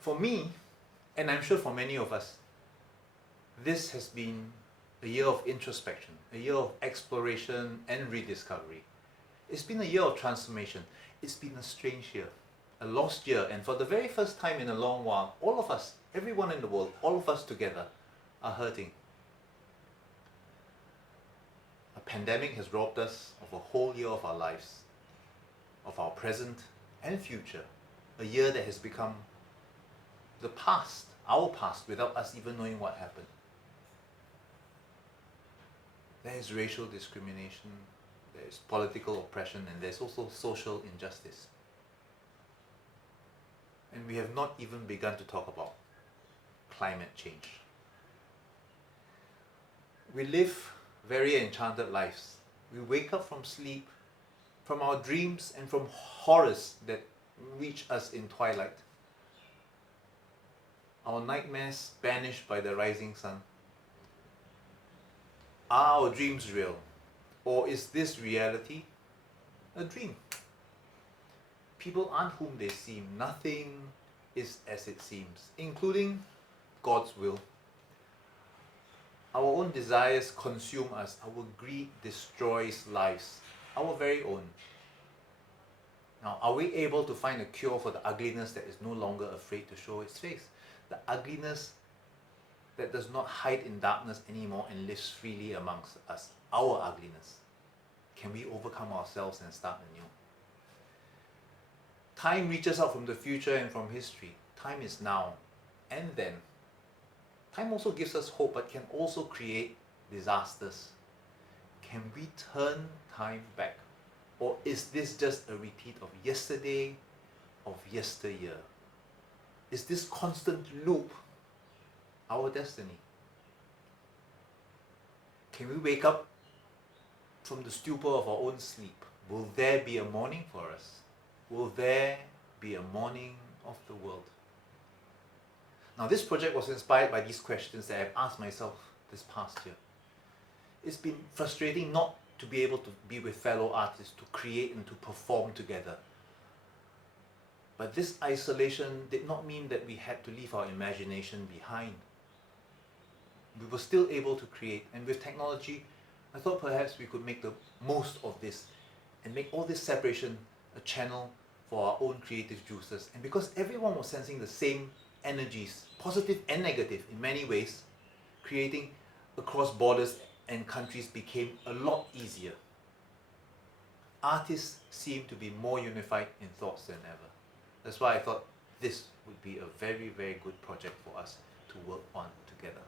For me, and I'm sure for many of us, this has been a year of introspection, a year of exploration and rediscovery. It's been a year of transformation. It's been a strange year, a lost year, and for the very first time in a long while, all of us, everyone in the world, all of us together, are hurting. A pandemic has robbed us of a whole year of our lives, of our present and future, a year that has become the past, our past, without us even knowing what happened. There is racial discrimination, there is political oppression, and there's also social injustice. And we have not even begun to talk about climate change. We live very enchanted lives. We wake up from sleep, from our dreams, and from horrors that reach us in twilight. Our nightmares banished by the rising sun. Are our dreams real? Or is this reality a dream? People aren't whom they seem. Nothing is as it seems, including God's will. Our own desires consume us. Our greed destroys lives, our very own. Now, are we able to find a cure for the ugliness that is no longer afraid to show its face? The ugliness that does not hide in darkness anymore and lives freely amongst us, our ugliness. Can we overcome ourselves and start anew? Time reaches out from the future and from history. Time is now and then. Time also gives us hope, but can also create disasters. Can we turn time back? Or is this just a repeat of yesterday, of yesteryear? Is this constant loop our destiny? Can we wake up from the stupor of our own sleep? Will there be a morning for us? Will there be a morning of the world? Now, this project was inspired by these questions that I've asked myself this past year. It's been frustrating not to be able to be with fellow artists, to create and to perform together. But this isolation did not mean that we had to leave our imagination behind. We were still able to create, and with technology, I thought perhaps we could make the most of this and make all this separation a channel for our own creative juices. And because everyone was sensing the same energies, positive and negative in many ways, creating across borders and countries became a lot easier. Artists seem to be more unified in thoughts than ever. That's why I thought this would be a very, very good project for us to work on together.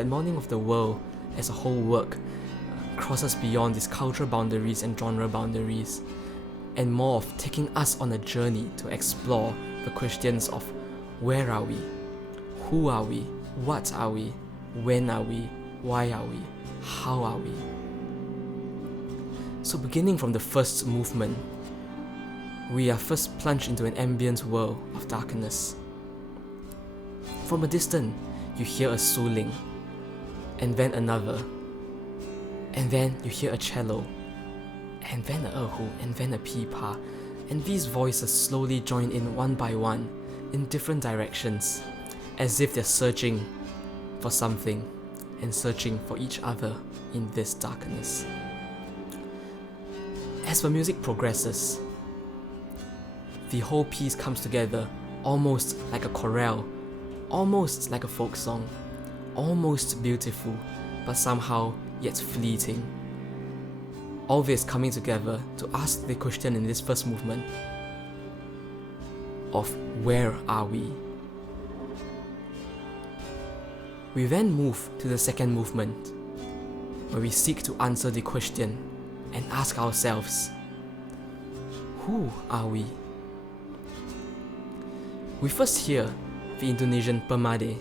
That Morning of the World as a whole work crosses beyond these cultural boundaries and genre boundaries, and more of taking us on a journey to explore the questions of where are we, who are we, what are we, when are we, why are we, how are we. So beginning from the first movement, we are first plunged into an ambient world of darkness. From a distance, you hear a suling, and then another, and then you hear a cello, and then a erhu, and then a pipa, and these voices slowly join in one by one, in different directions, as if they're searching for something, and searching for each other in this darkness. As the music progresses, the whole piece comes together almost like a chorale, almost like a folk song, almost beautiful, but somehow yet fleeting. All this coming together to ask the question in this first movement of where are we? We then move to the second movement, where we seek to answer the question and ask ourselves, who are we? We first hear the Indonesian pemade.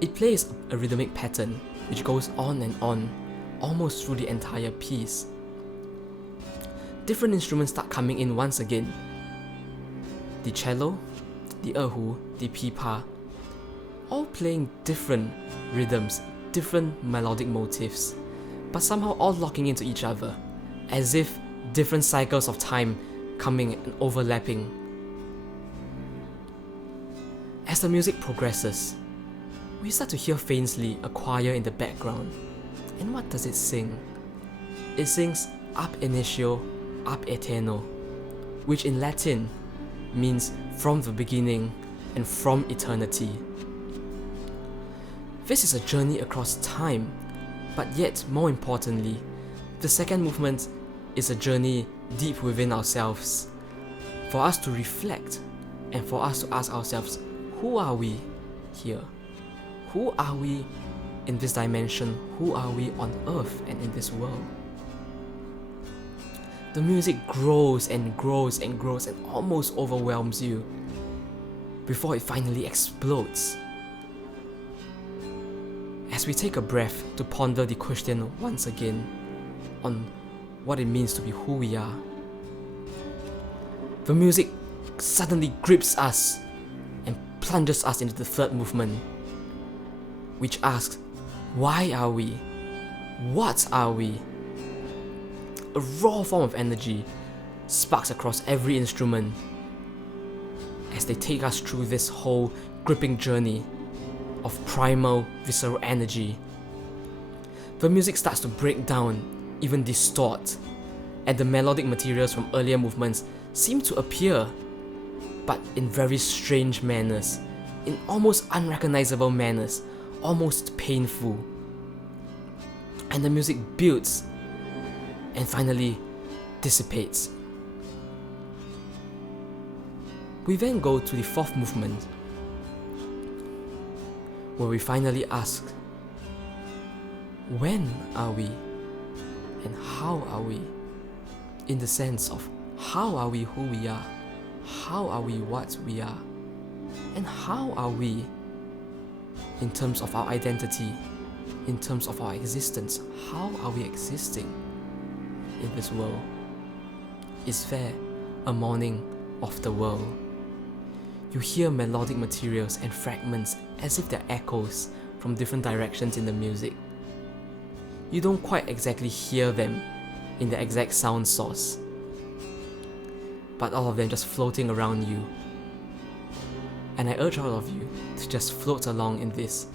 It plays a rhythmic pattern which goes on and on, almost through the entire piece. Different instruments start coming in once again. The cello, the erhu, the pipa, all playing different rhythms, different melodic motifs, but somehow all locking into each other, as if different cycles of time coming and overlapping. As the music progresses, we start to hear faintly a choir in the background. And what does it sing? It sings ab initio, ab aeterno, which in Latin means from the beginning and from eternity. This is a journey across time, but yet more importantly, the second movement is a journey deep within ourselves, for us to reflect and for us to ask ourselves, who are we here? Who are we in this dimension? Who are we on earth and in this world? The music grows and grows and grows and almost overwhelms you before it finally explodes. As we take a breath to ponder the question once again on what it means to be who we are, the music suddenly grips us and plunges us into the third movement, which asks, why are we? What are we? A raw form of energy sparks across every instrument as they take us through this whole gripping journey of primal, visceral energy. The music starts to break down, even distort, and the melodic materials from earlier movements seem to appear, but in very strange manners, in almost unrecognizable manners, almost painful. And the music builds and finally dissipates. We then go to the fourth movement, where we finally ask, when are we and how are we? In the sense of, how are we who we are? How are we what we are? And how are we in terms of our identity, in terms of our existence? How are we existing in this world? Is there a morning of the world? You hear melodic materials and fragments as if they're echoes from different directions in the music. You don't quite exactly hear them in the exact sound source, but all of them just floating around you. And I urge all of you to just float along in this.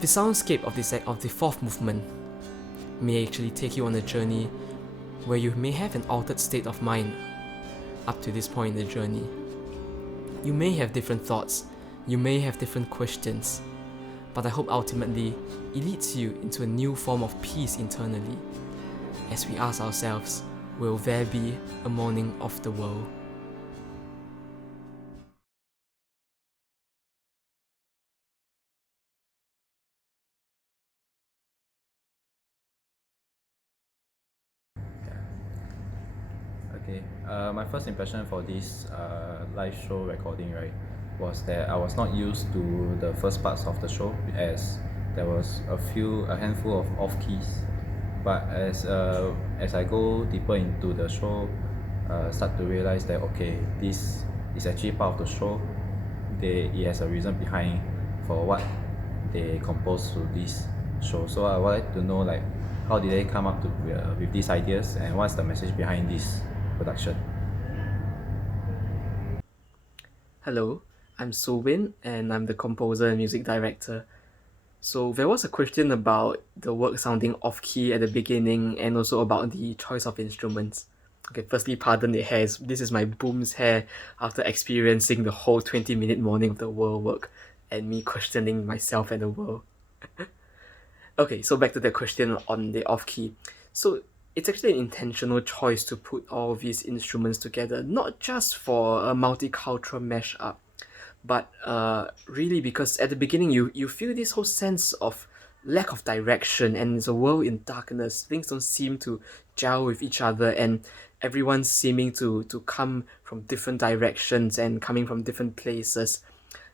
The soundscape of the fourth movement may actually take you on a journey where you may have an altered state of mind up to this point in the journey. You may have different thoughts, you may have different questions, but I hope ultimately it leads you into a new form of peace internally as we ask ourselves, will there be a morning of the world? Okay, my first impression for this live show recording, right, was that I was not used to the first parts of the show, as there was a handful of off keys. But as I go deeper into the show, start to realize that okay, this is actually part of the show. It has a reason behind for what they composed to this show. So I would like to know, like, how did they come up with these ideas, and what's the message behind this production? Hello, I'm Sulwyn and I'm the composer and music director. So there was a question about the work sounding off-key at the beginning and also about the choice of instruments. Okay, firstly, pardon the hairs. This is my boom's hair after experiencing the whole 20-minute Morning of the World work and me questioning myself and the world. Okay, so back to the question on the off-key. So it's actually an intentional choice to put all these instruments together, not just for a multicultural mashup, but really because at the beginning you feel this whole sense of lack of direction, and it's a world in darkness. Things don't seem to gel with each other, and everyone's seeming to come from different directions and coming from different places.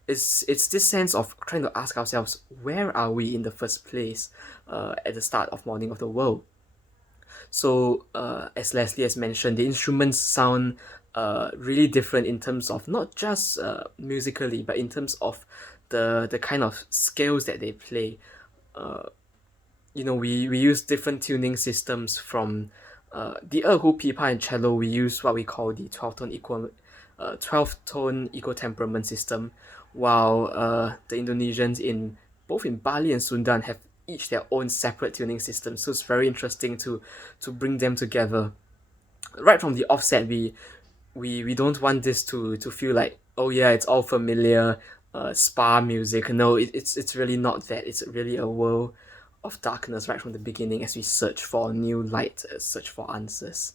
It's this sense of trying to ask ourselves, where are we in the first place at the start of Morning of the World? So as Leslie has mentioned, the instruments sound really different in terms of not just musically, but in terms of the kind of scales that they play. We use different tuning systems from the erhu, pipa, and cello. We use what we call the 12-tone equal temperament system, while the Indonesians in both in Bali and Sundan have each their own separate tuning system. So it's very interesting to bring them together. Right from the offset, we don't want this to feel like, oh yeah, it's all familiar spa music. No, it's really not that. It's really a world of darkness right from the beginning as we search for new light, search for answers.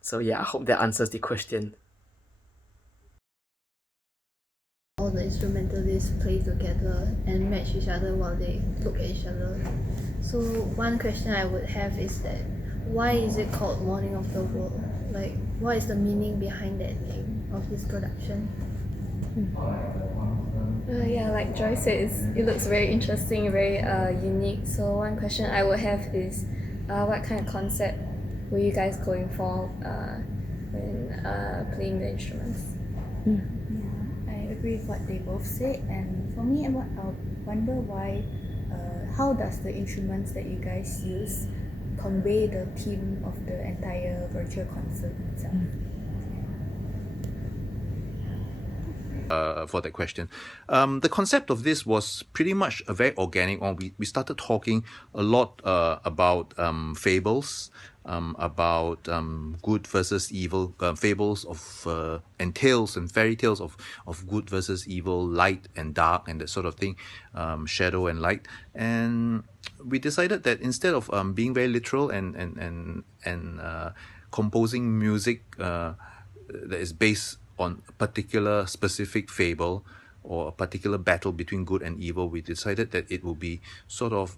So yeah, I hope that answers the question. All the instrumentalists play together and match each other while they look at each other. So one question I would have is that why is it called Morning of the World? Like, what is the meaning behind that name of this production? Yeah, like Joy said, it looks very interesting, very unique. So one question I would have is, what kind of concept were you guys going for when playing the instruments? Yeah, I agree with what they both said, and for me, I wonder why, how does the instruments that you guys use convey the theme of the entire virtual concert itself? For that question. The concept of this was pretty much a very organic one. We started talking a lot about fables, about good versus evil, fables of and tales and fairy tales of good versus evil, light and dark, and that sort of thing, shadow and light. And we decided that instead of being very literal and composing music that is based on a particular specific fable or a particular battle between good and evil, we decided that it would be sort of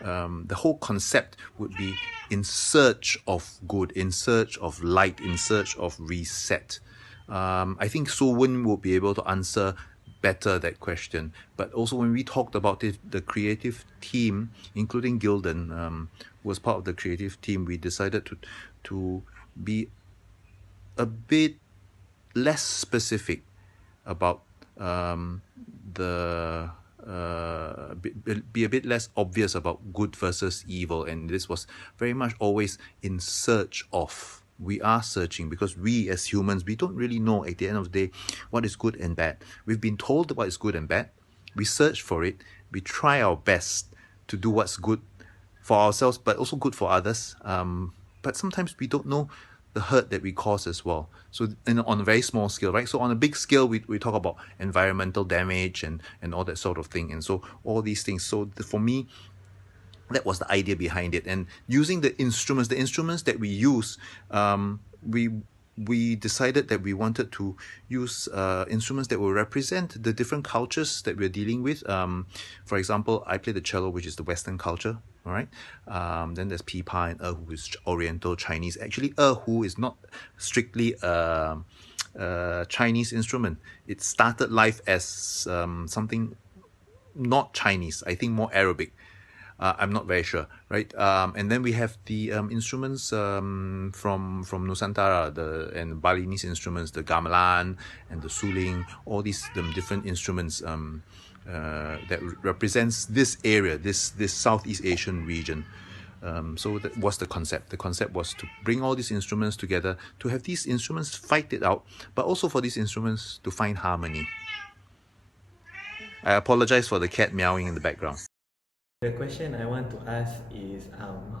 the whole concept would be in search of good, in search of light, in search of reset. I think Sulwyn will be able to answer better that question. But also when we talked about it, the creative team, including Gildon, was part of the creative team, we decided to be a bit less specific about be a bit less obvious about good versus evil, and this was very much always in search of. We are searching because we as humans, we don't really know at the end of the day what is good and bad. We've been told what is good and bad. We search for it. We try our best to do what's good for ourselves, but also good for others. But sometimes we don't know the hurt that we cause as well. So on a very small scale, right? So on a big scale, we talk about environmental damage and all that sort of thing. And so all these things. So for me, that was the idea behind it. And using the instruments that we use, we we decided that we wanted to use instruments that will represent the different cultures that we're dealing with. For example, I play the cello, which is the Western culture. All right. Then there's pipa and erhu, is Oriental Chinese. Actually, erhu is not strictly a Chinese instrument. It started life as something not Chinese. I think more Arabic. I'm not very sure, right? And then we have the instruments from Nusantara, and Balinese instruments, the gamelan and the suling, all these different instruments that represents this area, this Southeast Asian region. So that was the concept. The concept was to bring all these instruments together, to have these instruments fight it out, but also for these instruments to find harmony. I apologize for the cat meowing in the background. The question I want to ask is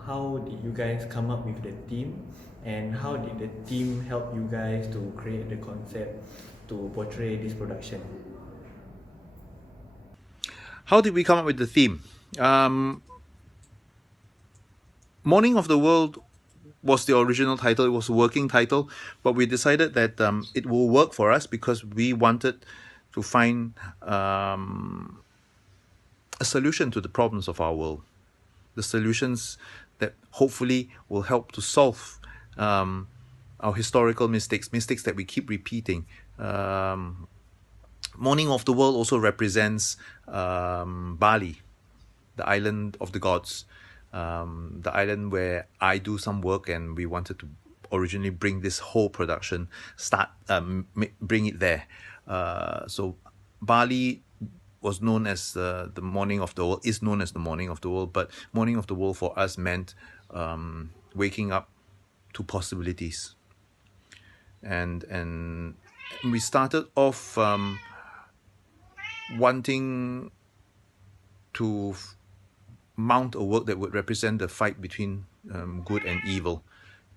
how did you guys come up with the theme, and how did the team help you guys to create the concept to portray this production? How did we come up with the theme? Morning of the World was the original title. It was a working title, but we decided that it will work for us because we wanted to find a solution to the problems of our world. The solutions that hopefully will help to solve our historical mistakes that we keep repeating. Morning of the World also represents Bali, the island of the gods, the island where I do some work, and we wanted to originally bring this whole production, bring it there. So Bali was known as the Morning of the World, is known as the Morning of the World, but Morning of the World for us meant waking up to possibilities. And we started off wanting to mount a work that would represent the fight between good and evil.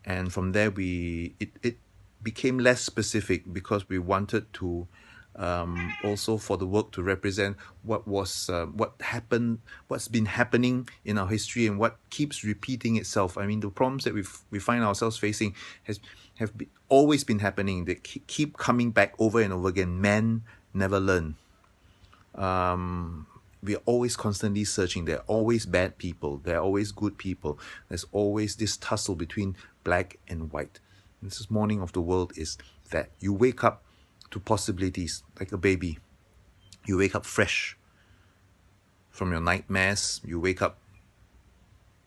And from there it became less specific because we wanted to also for the work to represent what's been happening in our history and what keeps repeating itself. I mean, the problems that we find ourselves facing have always been happening. They keep coming back over and over again. Men never learn. We are always constantly searching. There are always bad people. There are always good people. There's always this tussle between black and white. And this Morning of the World is that you wake up to possibilities like a baby. You wake up fresh from your nightmares. You wake up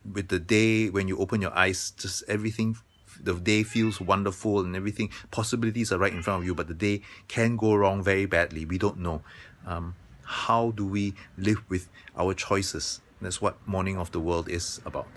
with the day. When you open your eyes, just everything, the day feels wonderful and everything. Possibilities are right in front of you, but the day can go wrong very badly. We don't know. How do we live with our choices? That's what Morning of the World is about.